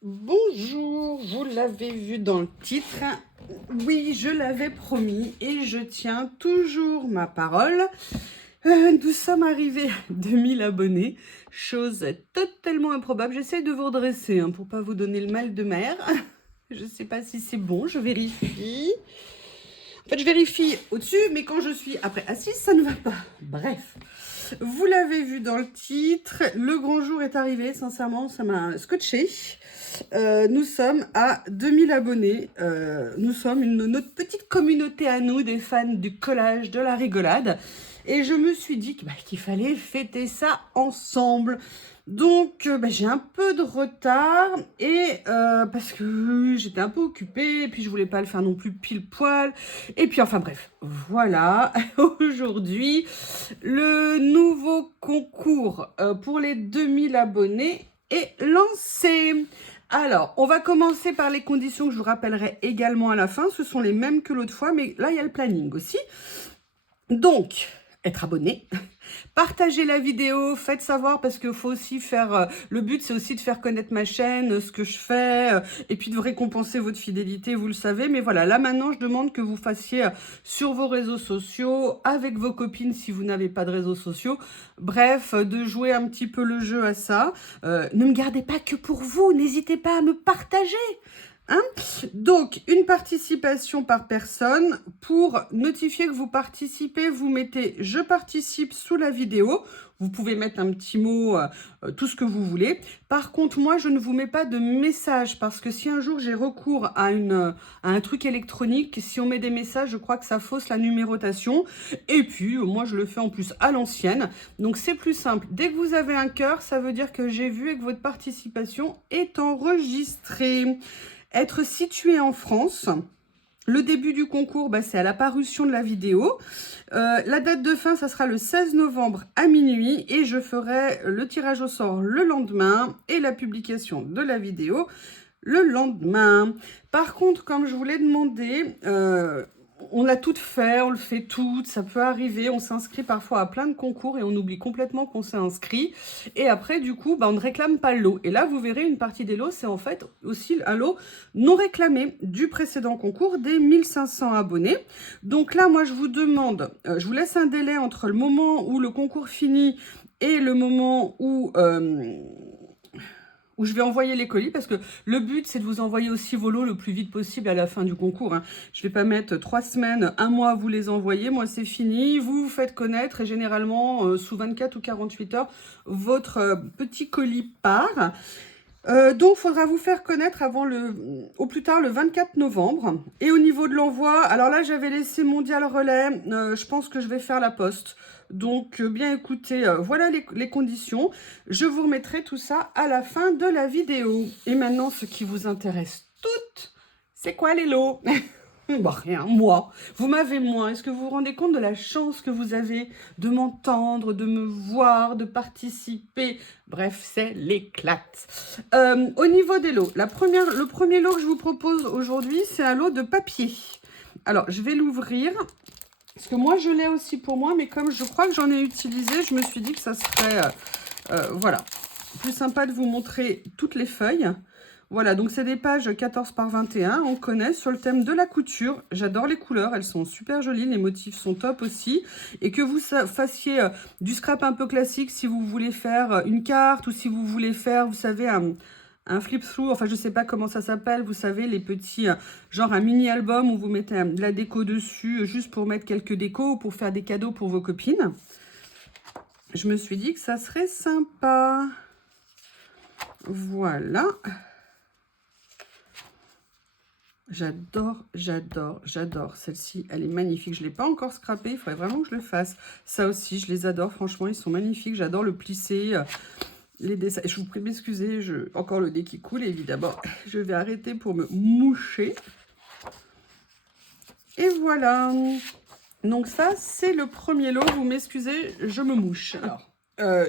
Bonjour, vous l'avez vu dans le titre. Oui, je l'avais promis et je tiens toujours ma parole. Nous sommes arrivés à 2000 abonnés, chose totalement improbable. J'essaie de vous redresser pour pas vous donner le mal de mer. Je sais pas si c'est bon, je vérifie. En fait, je vérifie au-dessus, mais quand je suis après assise, ça ne va pas. Bref, vous l'avez vu dans le titre, le grand jour est arrivé. Sincèrement, ça m'a scotché. Nous sommes à 2000 abonnés. Nous sommes notre petite communauté à nous, des fans du collage, de la rigolade. Et je me suis dit qu'il fallait fêter ça ensemble. Donc, j'ai un peu de retard et parce que j'étais un peu occupée et puis je voulais pas le faire non plus pile poil. Et puis, enfin bref, voilà. Aujourd'hui, le nouveau concours pour les 2000 abonnés est lancé. Alors, on va commencer par les conditions que je vous rappellerai également à la fin. Ce sont les mêmes que l'autre fois, mais là, il y a le planning aussi. Donc, être abonné, partagez la vidéo, faites savoir parce qu'il faut aussi faire, le but c'est aussi de faire connaître ma chaîne, ce que je fais, et puis de récompenser votre fidélité, vous le savez. Mais voilà, là maintenant je demande que vous fassiez sur vos réseaux sociaux, avec vos copines si vous n'avez pas de réseaux sociaux, bref, de jouer un petit peu le jeu à ça. Ne me gardez pas que pour vous, n'hésitez pas à me partager. Donc, une participation par personne. Pour notifier que vous participez, vous mettez « Je participe » sous la vidéo. Vous pouvez mettre un petit mot, tout ce que vous voulez. Par contre, moi, je ne vous mets pas de message parce que si un jour j'ai recours à un truc électronique, si on met des messages, je crois que ça fausse la numérotation. Et puis, moi, je le fais en plus à l'ancienne. Donc, c'est plus simple. Dès que vous avez un cœur, ça veut dire que j'ai vu et que votre participation est enregistrée. Être situé en France. Le début du concours, c'est à la parution de la vidéo. La date de fin, ça sera le 16 novembre à minuit et je ferai le tirage au sort le lendemain et la publication de la vidéo le lendemain. Par contre, comme je vous l'ai demandé, on l'a toutes fait, on le fait toutes, ça peut arriver, on s'inscrit parfois à plein de concours et on oublie complètement qu'on s'est inscrit. Et après, du coup, on ne réclame pas le lot. Et là, vous verrez, une partie des lots, c'est en fait aussi un lot non réclamé du précédent concours des 1500 abonnés. Donc là, moi, je vous demande, je vous laisse un délai entre le moment où le concours finit et le moment où je vais envoyer les colis, parce que le but, c'est de vous envoyer aussi vos lots le plus vite possible à la fin du concours. Je ne vais pas mettre 3 semaines, 1 mois à vous les envoyer. Moi, c'est fini. Vous vous faites connaître et généralement, sous 24 ou 48 heures, votre petit colis part. Donc, il faudra vous faire connaître au plus tard le 24 novembre. Et au niveau de l'envoi, alors là, j'avais laissé Mondial Relais. Je pense que je vais faire la poste. Donc, bien écoutez, voilà les conditions. Je vous remettrai tout ça à la fin de la vidéo. Et maintenant, ce qui vous intéresse toutes, c'est quoi les lots? Rien, moi. Vous m'avez moi. Est-ce que vous vous rendez compte de la chance que vous avez de m'entendre, de me voir, de participer? Bref, c'est l'éclate. Au niveau des lots, le premier lot que je vous propose aujourd'hui, c'est un lot de papier. Alors, je vais l'ouvrir. Parce que moi, je l'ai aussi pour moi, mais comme je crois que j'en ai utilisé, je me suis dit que ça serait, voilà, plus sympa de vous montrer toutes les feuilles. Voilà, donc c'est des pages 14 par 21, on connaît, sur le thème de la couture. J'adore les couleurs, elles sont super jolies, les motifs sont top aussi. Et que vous fassiez du scrap un peu classique, si vous voulez faire une carte, ou si vous voulez faire, vous savez, un flip-through, enfin je sais pas comment ça s'appelle, vous savez, les petits, genre un mini-album où vous mettez de la déco dessus, juste pour mettre quelques décos, ou pour faire des cadeaux pour vos copines. Je me suis dit que ça serait sympa. Voilà. J'adore, j'adore, j'adore. Celle-ci, elle est magnifique. Je ne l'ai pas encore scrappée. Il faudrait vraiment que je le fasse. Ça aussi, je les adore. Franchement, ils sont magnifiques. J'adore le plissé, les dessins. Je vous prie de m'excuser. Encore le nez qui coule, évidemment. Je vais arrêter pour me moucher. Et voilà. Donc ça, c'est le premier lot. Vous m'excusez, je me mouche. Alors,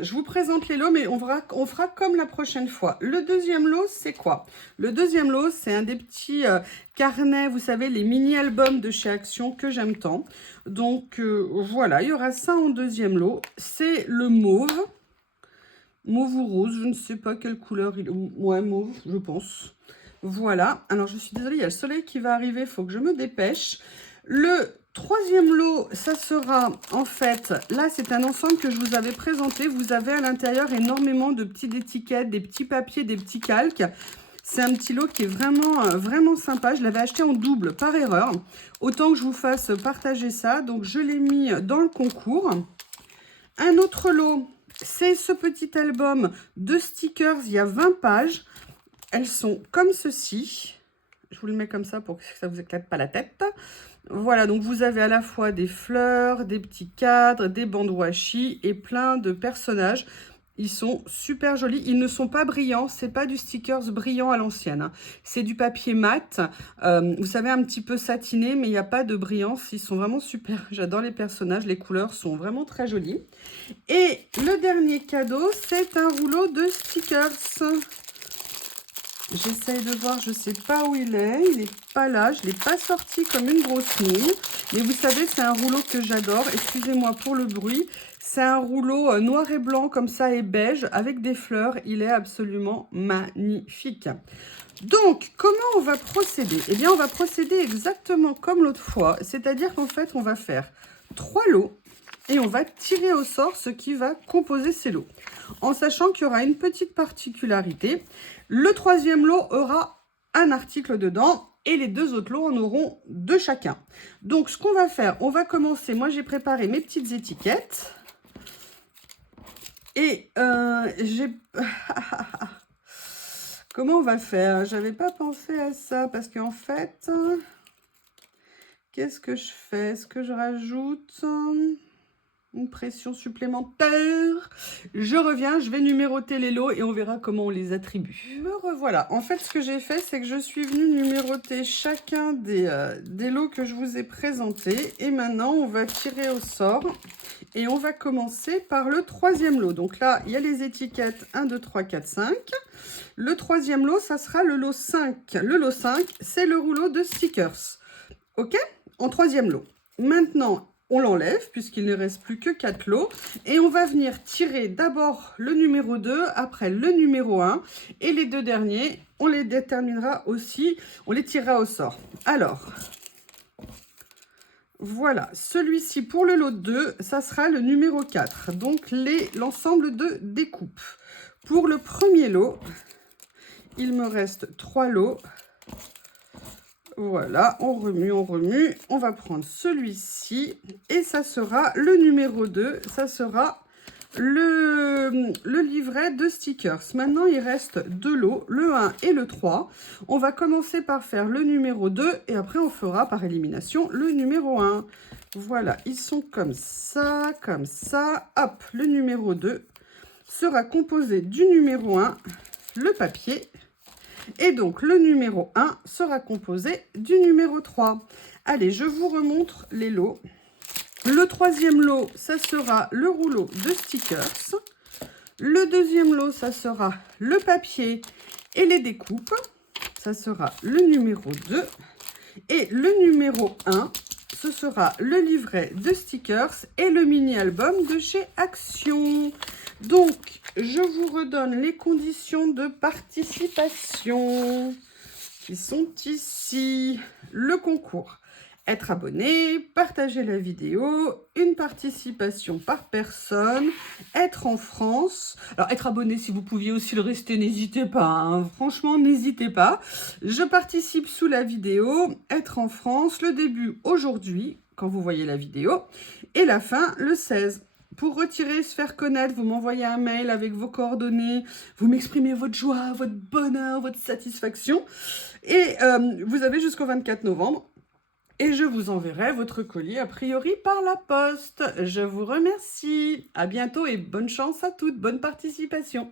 je vous présente les lots, mais on fera comme la prochaine fois. Le deuxième lot, c'est quoi? Le deuxième lot, c'est un des petits carnets, vous savez, les mini-albums de chez Action que j'aime tant. Donc, voilà, il y aura ça en deuxième lot. C'est le mauve. Mauve ou rose, je ne sais pas quelle couleur il est. Ouais, mauve, je pense. Voilà. Alors, je suis désolée, il y a le soleil qui va arriver, il faut que je me dépêche. Le troisième lot, ça sera en fait, là c'est un ensemble que je vous avais présenté. Vous avez à l'intérieur énormément de petites étiquettes, des petits papiers, des petits calques. C'est un petit lot qui est vraiment sympa. Je l'avais acheté en double par erreur. Autant que je vous fasse partager ça. Donc je l'ai mis dans le concours. Un autre lot, c'est ce petit album de stickers. Il y a 20 pages. Elles sont comme ceci. Je vous le mets comme ça pour que ça ne vous éclate pas la tête. Voilà, donc vous avez à la fois des fleurs, des petits cadres, des bandes washi et plein de personnages. Ils sont super jolis. Ils ne sont pas brillants. C'est pas du stickers brillant à l'ancienne, hein. C'est du papier mat. Vous savez, un petit peu satiné, mais il n'y a pas de brillance. Ils sont vraiment super. J'adore les personnages. Les couleurs sont vraiment très jolies. Et le dernier cadeau, c'est un rouleau de stickers. J'essaye de voir, je ne sais pas où il est. Il n'est pas là. Je ne l'ai pas sorti comme une grosse nouille. Mais vous savez, c'est un rouleau que j'adore. Excusez-moi pour le bruit. C'est un rouleau noir et blanc comme ça et beige avec des fleurs. Il est absolument magnifique. Donc, comment on va procéder? Eh bien, on va procéder exactement comme l'autre fois. C'est-à-dire qu'en fait, on va faire 3 lots et on va tirer au sort ce qui va composer ces lots. En sachant qu'il y aura une petite particularité. Le troisième lot aura un article dedans et les deux autres lots en auront 2 chacun. Donc, ce qu'on va faire, on va commencer. Moi, j'ai préparé mes petites étiquettes. Et j'ai... Comment on va faire? J'avais pas pensé à ça parce qu'en fait, qu'est-ce que je fais? Est-ce que je rajoute une pression supplémentaire? Je reviens, je vais numéroter les lots et on verra comment on les attribue. Me revoilà. En fait, ce que j'ai fait, c'est que je suis venue numéroter chacun des lots que je vous ai présentés. Et maintenant, on va tirer au sort. Et on va commencer par le troisième lot. Donc là, il y a les étiquettes 1, 2, 3, 4, 5. Le troisième lot, ça sera le lot 5. Le lot 5, c'est le rouleau de stickers. OK? En troisième lot. Maintenant, on l'enlève puisqu'il ne reste plus que 4 lots. Et on va venir tirer d'abord le numéro 2, après le numéro 1. Et les deux derniers, on les déterminera aussi, on les tirera au sort. Alors... Voilà, celui-ci pour le lot 2, ça sera le numéro 4, donc l'ensemble de découpe. Pour le premier lot, il me reste 3 lots. Voilà, on remue, on remue. On va prendre celui-ci et ça sera le numéro 2, ça sera le livret de stickers. Maintenant, il reste 2 lots, le 1 et le 3. On va commencer par faire le numéro 2 et après, on fera par élimination le numéro 1. Voilà, ils sont comme ça, comme ça. Hop, le numéro 2 sera composé du numéro 1, le papier. Et donc, le numéro 1 sera composé du numéro 3. Allez, je vous remontre les lots. Le troisième lot, ça sera le rouleau de stickers. Le deuxième lot, ça sera le papier et les découpes. Ça sera le numéro 2. Et le numéro 1, ce sera le livret de stickers et le mini-album de chez Action. Donc, je vous redonne les conditions de participation qui sont ici. Le concours. Être abonné, partager la vidéo, une participation par personne, être en France. Alors, être abonné, si vous pouviez aussi le rester, n'hésitez pas, hein. Franchement, n'hésitez pas. Je participe sous la vidéo, être en France, le début aujourd'hui, quand vous voyez la vidéo, et la fin le 16. Pour retirer, se faire connaître, vous m'envoyez un mail avec vos coordonnées, vous m'exprimez votre joie, votre bonheur, votre satisfaction. Et vous avez jusqu'au 24 novembre. Et je vous enverrai votre colis a priori par la poste. Je vous remercie. À bientôt et bonne chance à toutes. Bonne participation.